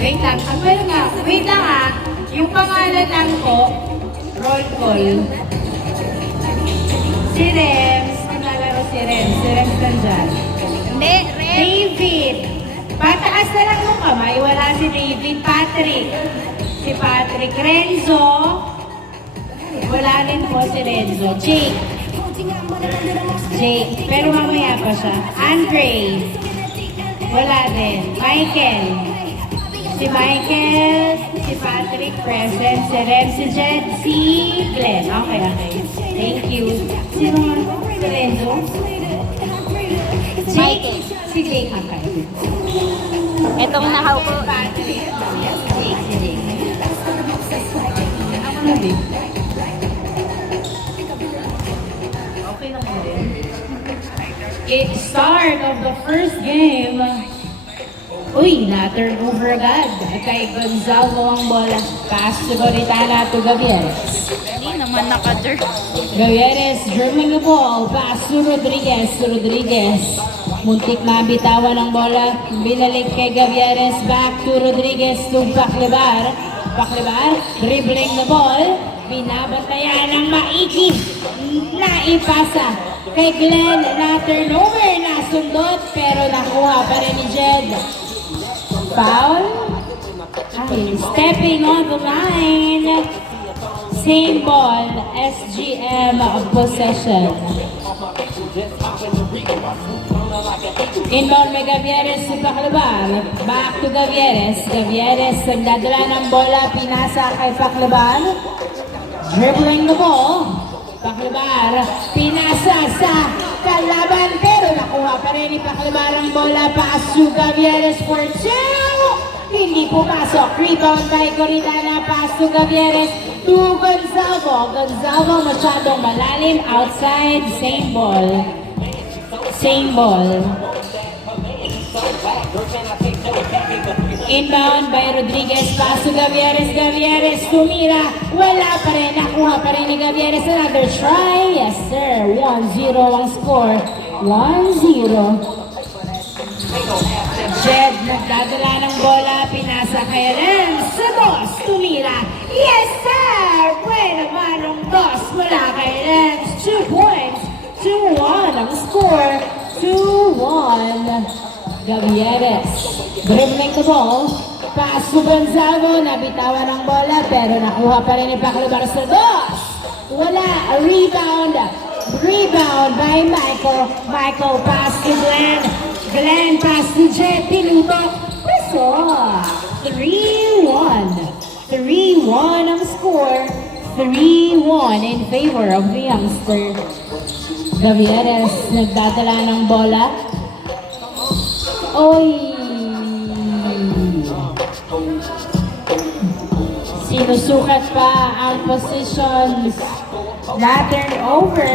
Wait lang. Well nga. Wait lang ah. Yung pangalan lang ko, roll call. Si Rems. Naglalaro si Rems. Si Rems nandyan. Hindi, Red. David. Pataas na lang yung kamay. Wala si David. Patrick. Si Patrick. Renzo. Wala rin po si Renzo. Jake. Jake. Pero mamaya pa siya. Andre. Wala din. Michael. Si Michael. Si Patrick present. Si Rem. Si Jed. Si Glenn. Okay, okay. Thank you. Sino nga? Si Renzo? Jake. Si Jake. Okay. Itong nakaupo. Patrick. Jake. Si Jake. Ako na din. Okay lang mo din. It's start of the first game. Uy, na-turn over agad. Kay Gonzalo ang bola. Pass to Goritana to Gavieres. Hindi naman naka-turn. Gavieres dribbling the ball. Pass to Rodriguez. Rodriguez. Muntik na bitawan ang bola. Binalik kay Gavieres. Back to Rodriguez to Paclebar. Paclebar dribbling the ball. Binabantayan ng maigi. Naipasa kay Glenn na turnover. Nasundot pero nakuha pa rin ni Jed. Foul. Ay, stepping on the line. Same ball. SGM possession. Inbound may Gavieres si Paclaban. Back to Gavieres. Gavieres nagdadala ng bola. Pinasa kay Paclaban. Dribbling the ball. Paclaban. Pinasa sa kalaban. Pero nakuha pa rin ni Paclaban ang bola. Pass to Gavieres for two. Hindi pumasok. Rebound by Goritana. Pass to Gavieres to Gonzalo. Gonzalo masyadong malalim. Outside. Same ball. Same ball. Inbound by Rodriguez. Pass to Gavieres. Gavieres tumira. Wala pa rin. Nakuha pa rin ni Gavieres. Another try. Yes sir. 1-0 ang score. 1-0. Jed nagdadala ng bola. Pinasa kay Renz. Sa dos. Tumira. Yes sir. Bueno manong dos. Wala kay Renz. 2 points. 2-1 ang score. 2-1. Gavieres. Dribbling the ball. Pass to Gonzalo. Nabitawan ang bola pero nakuha pa rin ni Paclaban sa dos. Wala. Rebound. Rebound by Michael. Michael pass to Glenn. Glenn pass to Jed. Pinutok. Pasok. 3-1. 3-1 ang score. 3-1 in favor of the youngster. Gavieres nagdadala ng bola. Oy! Sinusukat pa ang positions. Na-turn over.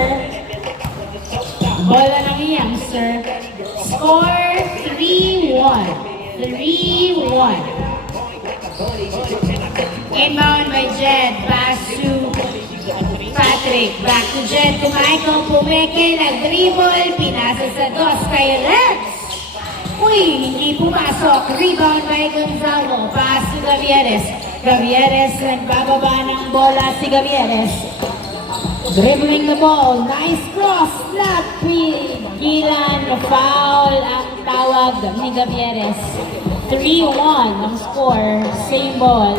Bola ng youngster. Score 3-1. 3-1. Inbound by Jed. Pass to Patrick. Back to Jed. To Michael Pumeke. Nag-dribble. Pinasa sa dos kay Rex. Uy, hindi pumasok. Rebound by Gonzalo. Pass to Gavieres. Gavieres nagbababa ng bola si Gavieres. Dribbling the ball. Nice cross. Napigilan. Foul ang tawag ni Gavieres. 3-1 ang score. Same ball.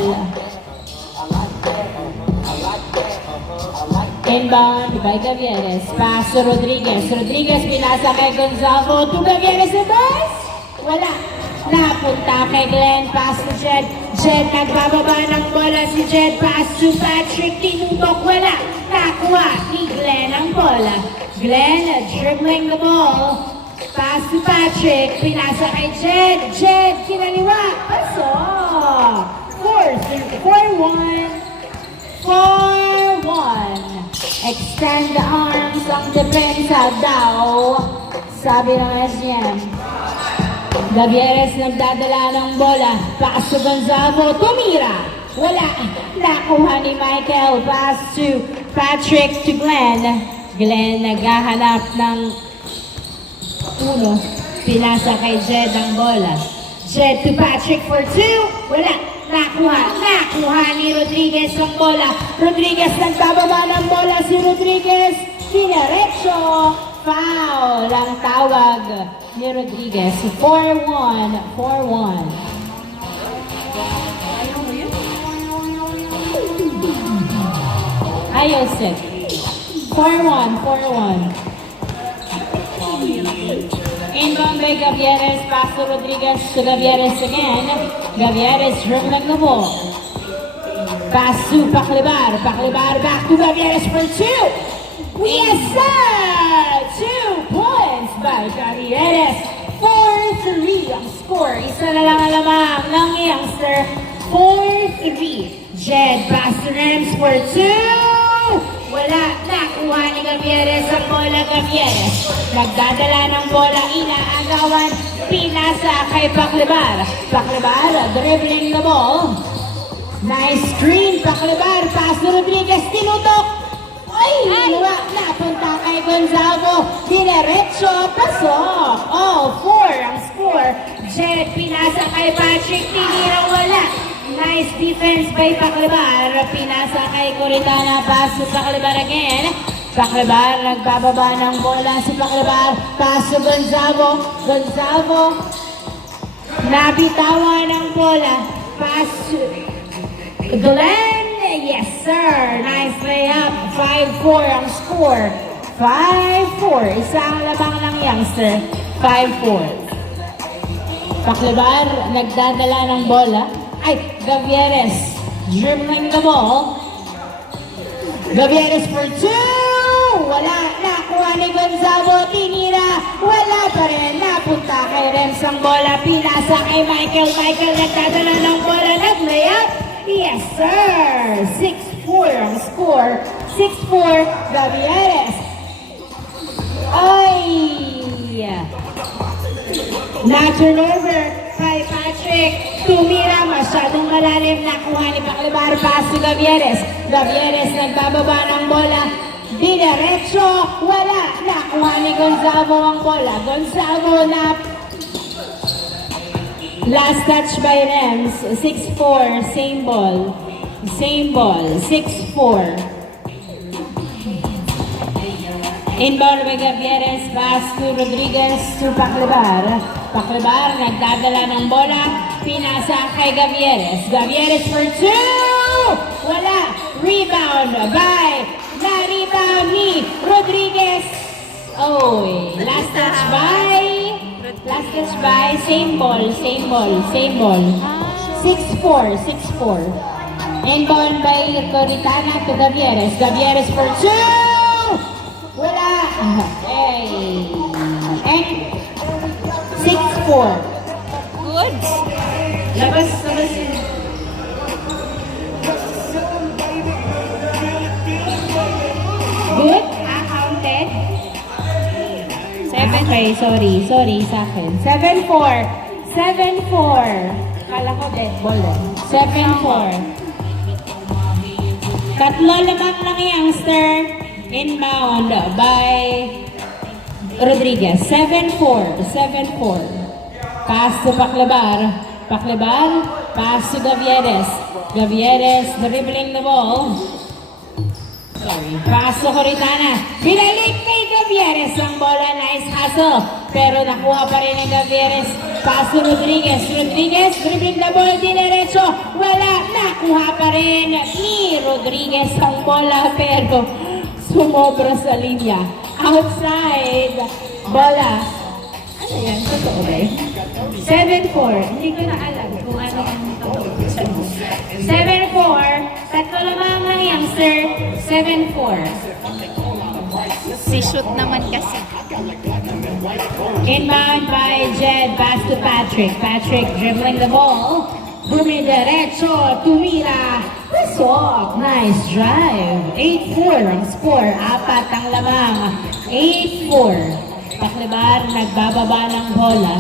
Inbound by Gavieres. Pass to Rodriguez. Rodriguez pinasa kay Gonzalo. To Gavieres na dos. Wala. Napunta kay Glenn. Pass to Jed. Jed nagbababa ng bola si Jed. Pass to Patrick. Tinutok. Wala. Nakuha ni Glenn ang bola. Glenn dribbling the ball. Pass to Patrick. Pinasa kay Jed. Jed kinaliwa. Pasok. 4-1. 4-1. Extend the arms ang depensa daw. Sabi ng SGM. Gavieres nagdadala ng bola. Pass to Gonzalo. Tumira. Wala. Nakuha ni Michael. Pass to Patrick to Glenn. Glenn naghahanap ng uno. Pinasa kay Jed ang bola. Jed to Patrick for 2. Wala. Nakuha ni Rodriguez ang bola. Rodriguez nagbababa ng bola. Si Rodriguez, dinaretso. Foul ang tawag ni Rodriguez. 4-1. 4-1. Ayaw set. 4-1. 4-1. Inbound by Gavieres, pass to Rodriguez to Gavieres again. Gavieres dribbling the ball. Pass to Paclibar. Paclibar back to Gavieres for 2. Yes, sir! 2 points by Gavieres. 4-3 ang score. Isa na lang ang lamang ng youngster. 4-3. Jed pass to Rams for 2. Wala. Nakuha ni Gavieres ang bola. Gavieres nagdadala ng bola. Inaagawan. Pinasa kay Paclibar. Paclibar dribbling the ball. Nice screen. Paclibar. Pass to Rodriguez. Tinutok. Ay! Napunta kay Gonzago. Dinerecho. Pasok. Oh, 4 ang score. Jed pinasa kay Patrick. Tinirang wala. Nice defense by Paclibar. Pinasa kay Coritana. Pass to Paclibar again. Paclibar nagbababa ng bola si Paclibar. Pass to Gonzago. Gonzago nabitawan ng bola. Pass to Glenn. Yes sir. Nice layup. 5-4 ang score. 5-4. Isang labang ng youngster. 5-4. Paclibar nagdadala ng bola. Ay, Gavieres dribbling the ball. Gavieres for 2. Wala. Nakuha ni Gonzago. Tinira. Wala pa rin. Napunta kay Rems ang bola. Pinasa kay Michael. Michael nagdadala ng bola. Nag-layup. Yes, sir. 6-4 ang score. 6-4. Gavieres. Ay. Na-turnover kay Patrick. Tumira, masyadong malalim. Nakuha ni Paclibar. Pass to Gavieres. Gavieres nagbababa ng bola. Dinerecho. Wala. Nakuha ni Gonzago ang bola. Gonzago na last touch by Rems. 6-4. Same ball. Same ball. 6-4. Inbound by Gavieres. Pass to Rodriguez to Paclibar. Paclibar nagdadala ng bola. Pinasa kay Gavieres. Gavieres for 2. Wala. Rebound by na-rebound ni Rodriguez. Oh, last touch by. Last touch by. Same ball. Same ball. Same ball. 6-4. 6-4. Inbound by Coritana to Gavieres. Gavieres for 2. Wala. Hey. And 6-4. Good. Labas. Good? Counted? 7. Okay, sorry sa akin. 7-4. 7-4. Kala ko dead ball eh. 7-4. Tatlo lamang ng youngster. Inbound by Rodriguez. 7-4. 7-4. Pass to Paclibar. Paclibar. Pass to Gavieres. Gavieres dribbling the ball. Sorry. Pass to Coritana. Binalik kay Gavieres ang bola. Nice hustle. Pero nakuha pa rin ng Gavieres. Pass to Rodriguez. Rodriguez dribbling the ball. Dinerecho. Wala. Nakuha pa rin ni Rodriguez ang bola. Pero sumobra sa linya. Outside. Bola. Ano yan? Totoo ba eh? 7-4. Hindi ko na alam kung ano ang totoo. 7-4. Tatlo lamang ng youngster. 7-4. Si shoot naman kasi. Inbound by Jed. Pass to Patrick. Patrick dribbling the ball. Bumidiretso. Tumira. Pasok. Nice drive. 8-4 ang score. 4 ang lamang. 8-4. Paclibar nagbababa ng bola.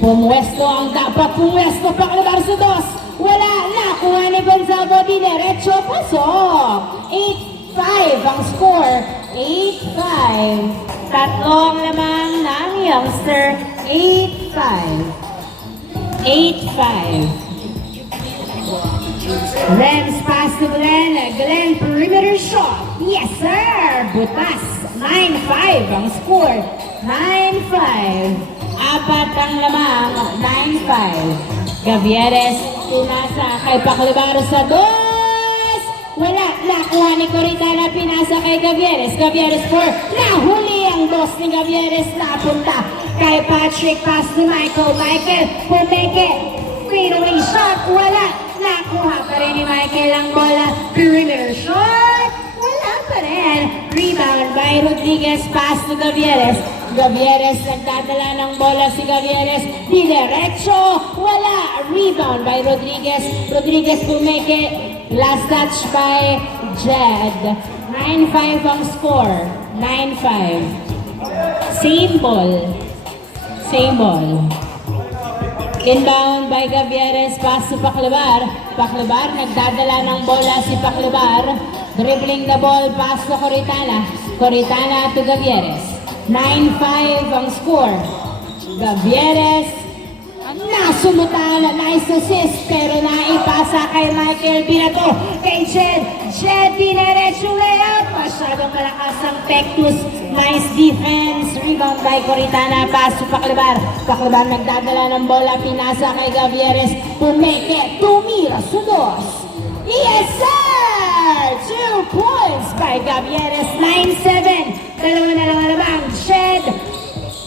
Pumwesto ang dapat. Pumwesto Paclibar sa 2. Wala. Nakuha ni Gonzago. Dinerecho. Pasok. 8-5 ang score. 8-5. Tatlong lamang ng youngster. 8-5. 8-5. Rems pass to Glenn. Glenn perimeter shot. Yes, sir. Butas. 9-5 ang score. 9-5. Apat ang lamang. 9-5. Gavieres pinasa kay Paclivaro sa dos. Wala. Nakuha ni Coritana. Pinasa kay Gavieres. Gavieres for nahuli ang dos ni Gavieres. Napunta kay Patrick. Pass to Michael. Michael pumeke. Fadeaway shot. Wala. Nakuha pa rin ni Michael ang bola. Perimeter shot. Wala pa rin. Rebound by Rodriguez. Pass to Gavieres. Gavieres nagdadala ng bola si Gavieres. Diretso. Wala. Rebound by Rodriguez. Rodriguez pumeke. Last touch by Jed. 9-5 ang score. 9-5. Same ball. Same ball. Inbound by Gavieres, pass to Paclivar. Paclivar, nagdadala ng bola si Paclivar. Dribbling the ball, pass to Coritana. Coritana to Gavieres. 9-5 ang score. Gavieres, nasumutan, nice assist, pero naipasa kay Michael Binato. Kay Jed, Jed dinerecho layup. Masyadong malakas ang Pectus. Nice defense. Rebound by Coritana. Pass to Paclivar. Paclivar nagdadala ng bola. Pinasa kay Gavieres. Pumeke. Tumira sa dos. Yes, sir! 2 points by Gavieres. 9-7. Dalawa na lang alamang. Jed.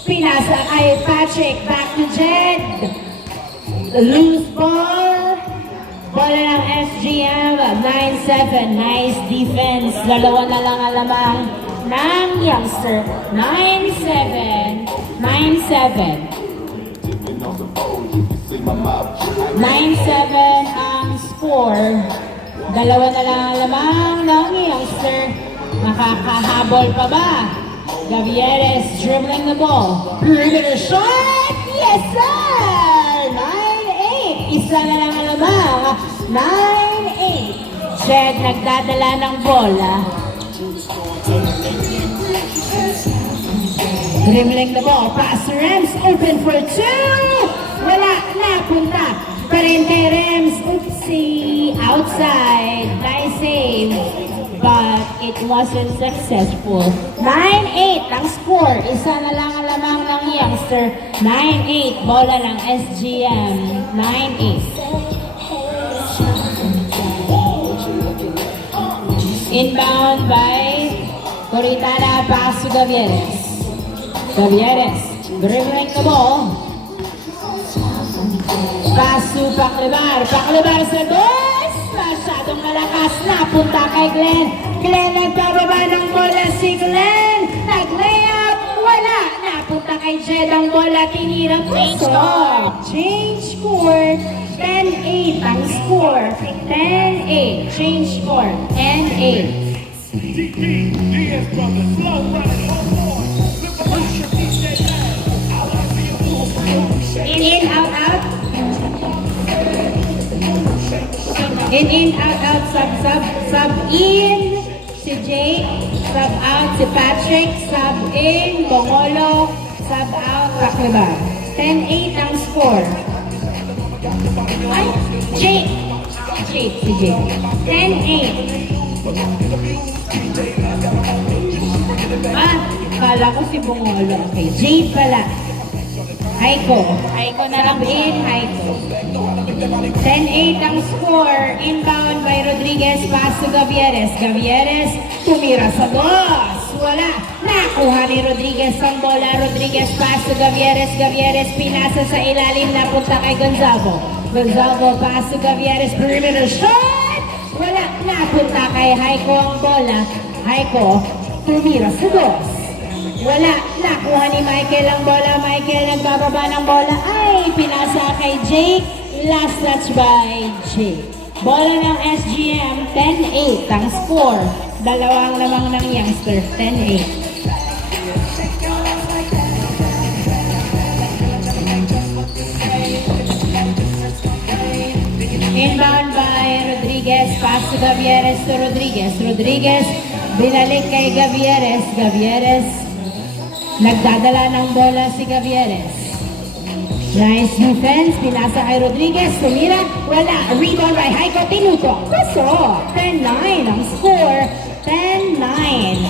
Pinasa kay Patrick. Back to Jed. Loose ball. Bola ng SGM. 9-7. Nice defense. Dalawa na lang alamang ng youngster. 9-7. 9-7. 9-7 ang score. Dalawa na lang lamang ng youngster. Makakahabol pa ba? Gavieres dribbling the ball. Perimeter shot! Yes, sir! 9-8. Isa na lang lamang. 9-8. Jed nagdadala ng bola. Dribbling the ball. Pass to Rems. Open for 2. Wala. Napunta. Pa rin kay Rems. Oopsie. Outside. Nice save. But it wasn't successful. 9-8 ang score. Isa na lang ang lamang ng youngster. 9-8. Bola ng SGM. 9-8. Inbound by Coritana. Pass to Gavieres. Gavieres dribbling the ball. Pass to Paclivar. Paclivar sa dos. Masyadong malakas. Napunta kay Glenn. Glenn nagbababa ng bola si Glenn. Nag-layup. Wala. Napunta kay Jed ang bola. Tinirang score. Change score. 10-8 ang score. 10-8. Change score. 10-8. In, out, out. In, out, out. Sub in si Jake. Sub out si Patrick. Sub in Bongolo. Sub out Paclivar. 10-8 ang score. Ay, Jake. Si Jake. 10-8. Kala ko si Bongolo. Okay, Jade pala. Haiko. Haiko na lang in, Haiko. 10-8 ang score. Inbound by Rodriguez. Pass to Gavieres. Gavieres tumira sa dos. Wala. Nakuha ni Rodriguez ang bola. Rodriguez pass to Gavieres. Gavieres pinasa sa ilalim. Napunta kay Gonzalo. Gonzalo pass to Gavieres. Perimeter shot. Wala. Napunta kay Haiko ang bola. Haiko tumira sa dos. Wala. Nakuha ni Michael ang bola. Michael nagbababa ng bola. Ay, pinasa kay Jake. Last touch by Jake. Bola ng SGM. 10-8 ang score. Dalawang lamang ng youngster. 10-8. Inbound by Rodriguez. Pass to Gavieres to Rodriguez. Rodriguez Binalik kay Gavieres. Gavieres. Nagdadala ng bola si Gavieres. Nice defense. Pinasa kay Rodriguez. Tumira. Wala. Rebound by Haiko Tinuto. Pasok. 10-9 ang score. 10-9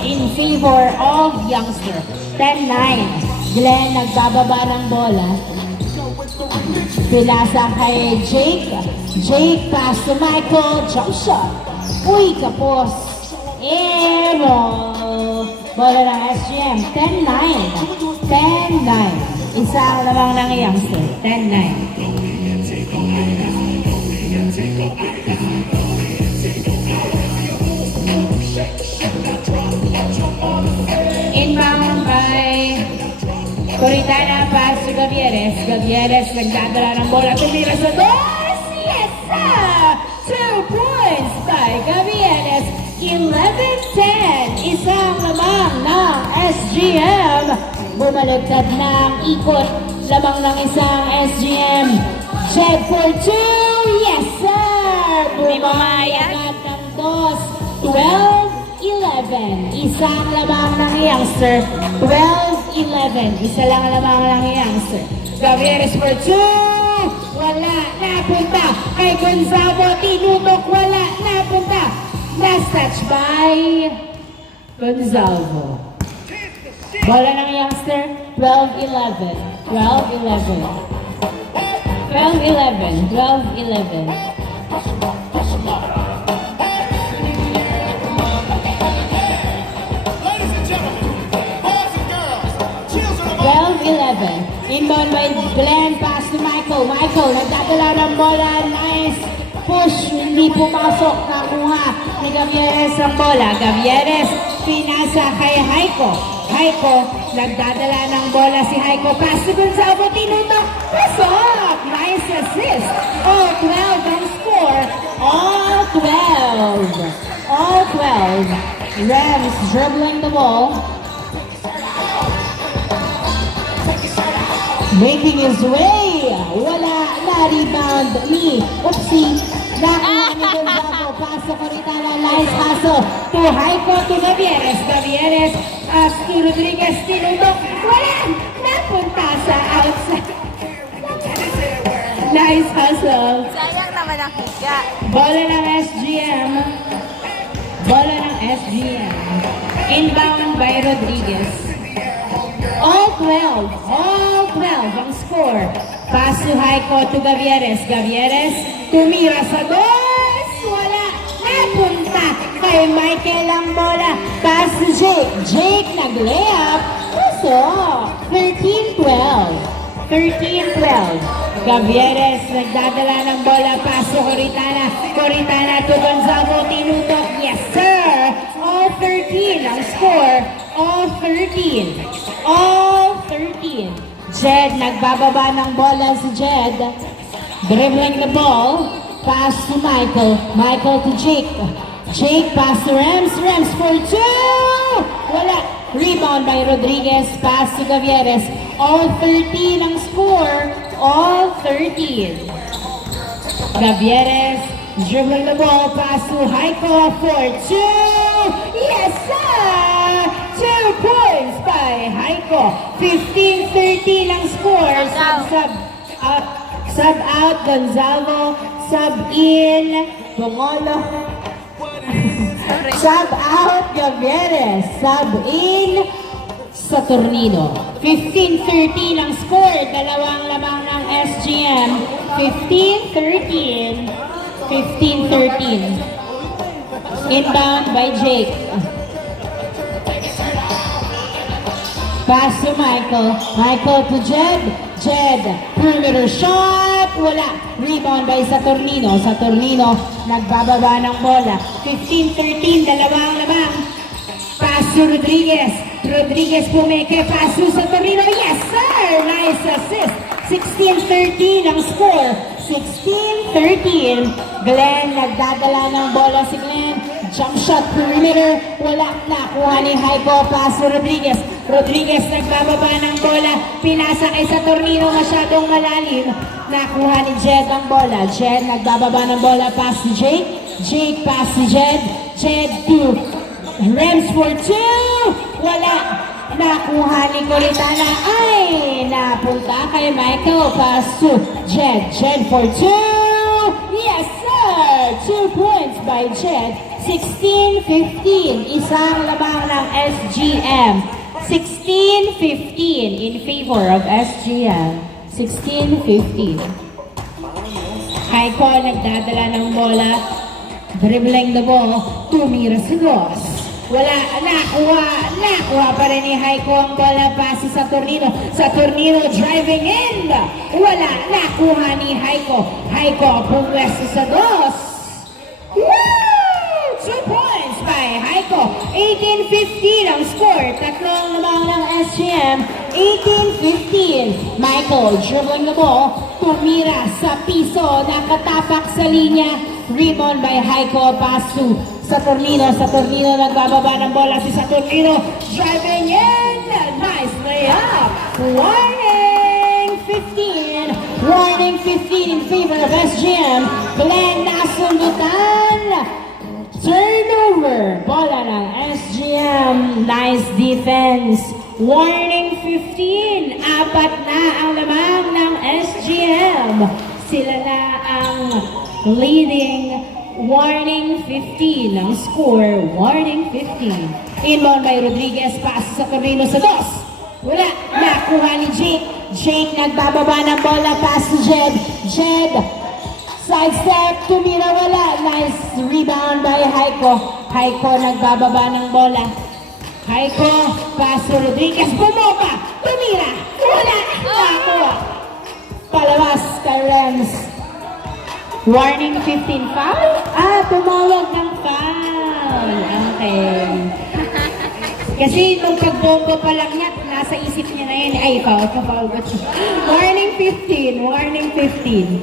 in favor of youngster. 10-9. Glenn nagbababa ng bola. Pinasa kay Jake. Jake pass to Michael. Jump shot. Uy, kapos. Bola ng SGM. 10-9. 10-9. Isa ang lamang ng youngster. 10-9. Inbound by Coritana, pass to Gavieres. Gavieres nagdadala ng bola. Tumira sa dos. Yes, sir! 2 points by Gavieres. 11-10. Isang lamang ng SGM. Bumaligtad ng ikot. Lamang ng isang SGM. Jed for 2. Yes, sir! Bumaligtad ng dos. 12-11. Isang lamang ng youngster. 12-11. Isa lang lamang ng youngster. Gavieres for 2. Wala. Napunta. Kay Gonzalo. Tinutok. Wala. Napunta. Last touch by Gonzalo. Bola ng youngster. 12-11. 12-11. 12-11. 12-11. Inbound by Glenn, pass to Michael. Michael, nagdadala ng bola. Nice push. Hindi pumasok. Nakuha ni Gavieres ang bola. Gavieres, pinasa kay Haiko. Haiko, nagdadala ng bola si Haiko. Pass to Gonzalo. Tinutok. Pasok. Nice assist. All 12 ang score. All 12. All 12. Rams dribbling the ball. Making his way. Wala na rebound ni Upsi. Nakuha ni Gonzago. Paso Coritana. Nice hustle. To Haiko, to Gavieres. Gavieres. Pass to Rodriguez. Tinutok. Wala. Napunta sa outside. Nice hustle. Sayang naman ang higa. Bola ng SGM. Bola ng SGM. Inbound by Rodriguez. All 12. All 12 ang score. Pass to Haiko to Gavieres. Gavieres tumira sa dos. Wala. Napunta kay Michael ang bola. Pass to Jake. Jake nag-layup. Puso. 13-12. 13-12. Gavieres nagdadala ng bola. Pass to Coritana. Coritana to Gonzalo. Tinutok. Yes, sir. All 13 ang score. All 13. All 13. Jed, nagbababa ng bola si Jed. Dribbling the ball. Pass to Michael. Michael to Jake. Jake pass to Rams. Rams for 2. Wala. Rebound by Rodriguez. Pass to Gavieres. All 13 ang score. All 13. Gavieres dribbling the ball. Pass to Haiko for 2. Yes, sir! 2 points by Haiko. 15-13 ang score. Sub out Gonzalo. Sub in Bongolo. Sub out Gavieres. Sub in Saturnino. 15-13 ang score. Dalawang lamang ng SGM. 15-13. 15-13. Inbound by Jake. Pass to Michael. Michael to Jed. Jed. Perimeter shot. Wala. Rebound by Saturnino. Saturnino nagbababa ng bola. 15-13. Dalawang lamang. Pass to Rodriguez. Rodriguez pumeke. Pass to Saturnino. Yes, sir! Nice assist. 16-13 ang score. 16-13. Glenn nagdadala ng bola si Glenn. Jump shot perimeter. Wala. Nakuha ni Haiko. Pass to Rodriguez. Rodriguez nagbababa ng bola. Pinasa kay Saturnino. Masyadong malalim. Nakuha ni Jed ang bola. Jed nagbababa ng bola. Pass to Jake. Jake pass to Jed. Jed to Rems for 2. Wala. Nakuha ni Coritana ay napunta kay Michael. Pass to Jed. Jed for 2. Yes, sir! 2 points by Jed. 16-15. Isang lamang ng SGM. 16-15 in favor of SGM. 16-15. Haiko nagdadala ng bola. Dribbling the ball. Tumira si Dos. Wala, nakuha pa rin ni Haiko ang bola. Pasi sa Tornino. Sa Tornino driving in. Wala, nakuha ni Haiko. Haiko pumwesto sa Dos. Woo! 2 points by Haiko. 18-15 ang score. Tatlong lamang ng SGM. 18-15. Michael dribbling the ball. Tumira sa piso. Nakatapak sa linya. Rebound by Haiko. Pasu sa Tornino. Sa Tornino nagbababa ng bola si Saturnino. Driving in. Nice layup. Warning 15. Warning 15 in favor of SGM. Glenn nasundutan. Turnover. Bola ng SGM. Nice defense. Warning 15. Apat na ang lamang ng SGM. Sila na ang leading. Warning 15 ang score. Warning 15. Inbound by Rodriguez. Pass sa Tornino sa Dos. Wala. Nakuha ni Jake. Jake nagbababa ng bola. Pass to Jed. Jed. Side step. Tumira wala. Nice rebound by Haiko. Haiko nagbababa ng bola. Haiko. Pass to Rodriguez. Bumaba. Tumira. Wala. Nakuha. Palabas kay Rems. Warning 15 foul? Tumawag ng foul. Okay. Kasi nung pagbomba pa lang niya, nasa isip niya na yun, ay, foul. Warning 15. Warning 15.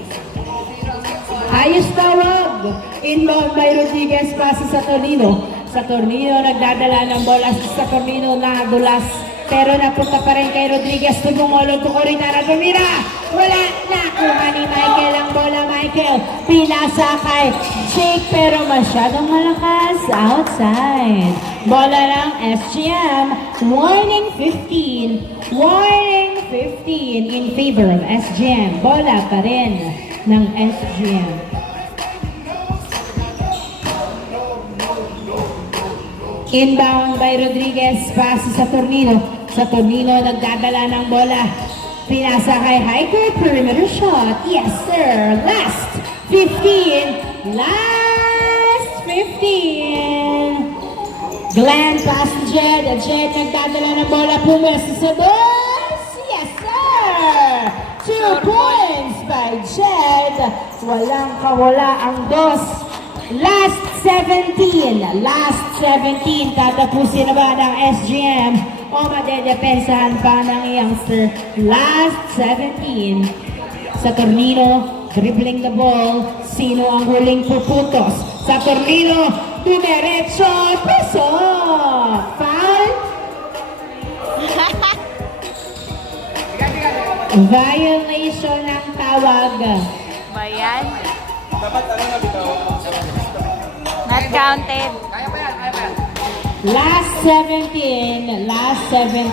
Ayos tawag. Inbound by Rodriguez, pasa sa Tornino. Sa Tornino, nagdadala ng bola sa Tornino na dulas. Pero napunta pa rin kay Rodriguez. Tumungulong to Coritana. Tumira! Wala! Nakuha ni Michael ang bola. Michael, pinasa kay Jake pero masyadong malakas. Outside. Bola ng SGM. Warning 15. Warning 15 in favor of SGM. Bola pa rin ng SGM. Inbound by Rodriguez. Pass sa Tornino. Sa Tornino, nagdadala ng bola. Pinasa kay Haiko. Perimeter shot. Yes, sir. Last 15. Last 15. Glenn pass to Jed. Jed nagdadala ng bola. Pumwesto sa Dos. Yes, sir. 2 points by Jed. Walang kawala ang Dos. Last 17. Last 17. Tatapusin na ba ng SGM? O madedepensahan pa ng youngster. Last 17. Sa Tornino, dribbling the ball. Sino ang huling puputos? Sa Tornino, dumiretso. Pasok! Foul? Violation ng tawag. Bayan. Not counted. Last 17. Last 17.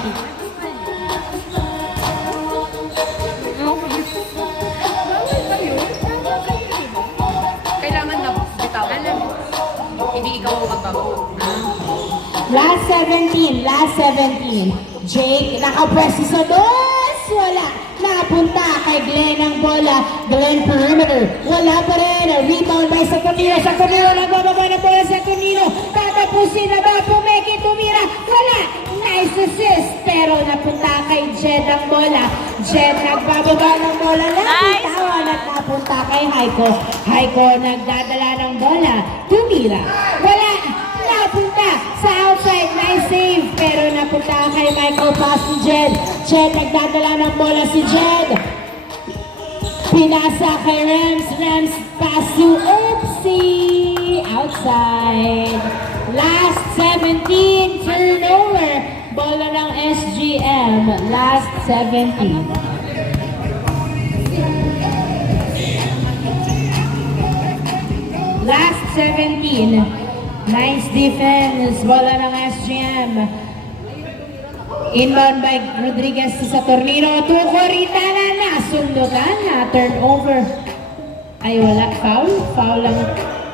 Kailangan na bitawan. Hindi ikaw ang magbabago. Last 17. Last 17. Jake, nakapwesto sa Dos. Wala. Napunta kay Glenn ang bola. Glenn perimeter. Wala pa rin. Rebound by Saturnino. Saturnino nagbababa ng bola sa Saturnino. Tatapusin na ba? Pumeki, tumira. Wala. Nice assist. Pero napunta kay Jed ang bola. Jed nagbababa ng bola. Nice. Napitawan at napunta kay Haiko. Haiko nagdadala ng bola. Tumira. Wala. Napunta sa outside. Nice save. Pero napunta kay Michael. Pass si Jed. Jed nagdadala ng bola si Jed. Pinasa kay Rems. Rems pass to Oopsie. Outside. Last 17. Turnover. Bola ng SGM. Last 17. Last 17. Nice defense. Bola ng SGM. Inbound by Rodriguez sa Saturnino. To Coritana na. Sundutan na. Turnover. Ay, wala. Foul? Foul lang.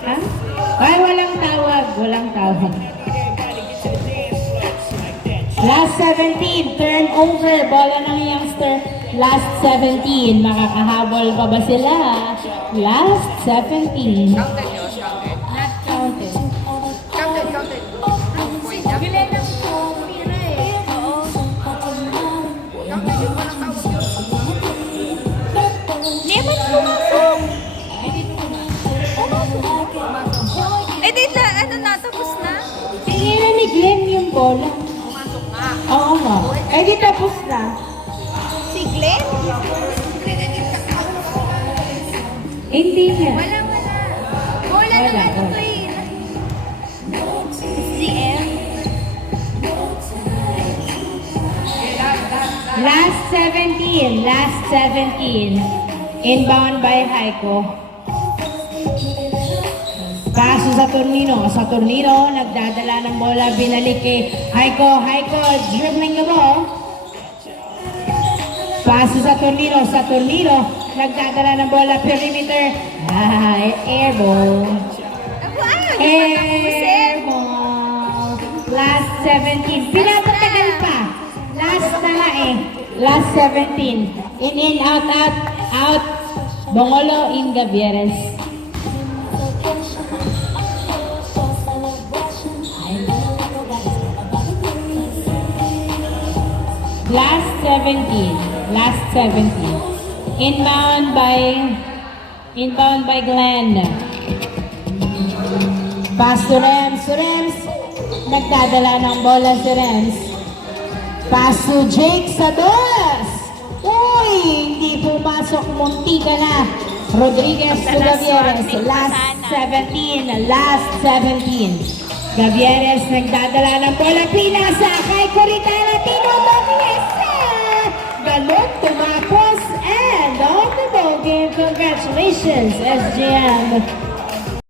Ha? Ay, walang tawag. Walang tawag. Last 17. Turnover. Bola ng youngster. Last 17. Makakahabol pa ba sila? Last 17. Counted yun, counted. Not counted. Counted, counted. Point niya. Bilen ng pira eh. Counted yun, walang tawag yun. Neman pumasok! Eh, di na, ano na, tapos na? Tingin na ni Glenn yung bola. Pumasok nga. Oo nga. Eh di tapos na. Si Glenn? Hindi na. Wala. Bola Wala, na ano wala. to eh. Si M? Last 17. Last 17. Inbound by Haiko. Paso sa Turnino. Sa Turnino, nagdadala ng bola. Binalik kay Haiko. Haiko, dribbling the ball. Paso sa Turnino. Sa Turnino, nagdadala ng bola. Perimeter. Air ball. Wow! Air ball. Last 17. Pinapatagal pa. Last na nga eh. Last 17. In, out, out, out. Bongolo in Gavieres. Last 17. Last 17. Inbound by Glenn. Pass to Rems. Rems. Nagdadala ng bola si Rems. Pass to Jake Sados. Uy, hindi pumasok. Munti ka na. Rodriguez to Gavieres. Last 17. Last 17. Gavieres nagdadala ng bola. Pinasa kay Coritana. Tinutong Yesa. Galot tumapos. And on the ball game, congratulations, SGM.